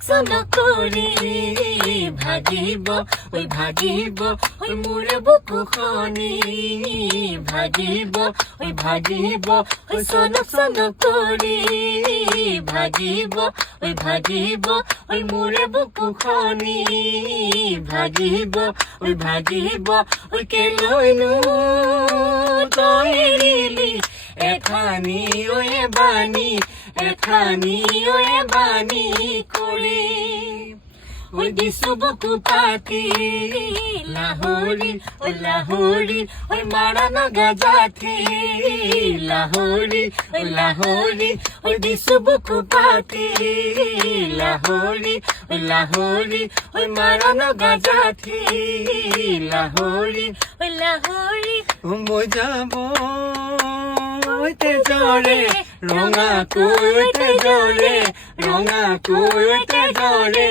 সনক কৰি ভাগিব ভাগিব মোৰ বুকুখনি ভাগিব ভাগিব সনক কৰি ভাগিব ভাগিব মোৰ বুকুখনি ভাগিব ভাগিব কেলৈনো তই এৰিলি এখানি বাণী এখানি বাণী কৰি দিছো বুকু পাতি লাহোৰী লাহোৰী মাৰা নগা জাতি লাহোৰী লাহোৰী দিছো বুকু পাতি লাহোৰী লাহোৰী মাৰা নগা জাতি লাহোৰী লাহোৰী মই যাব জৰে ৰঙা কৈতে জৰে ৰঙা কৈতে জৰে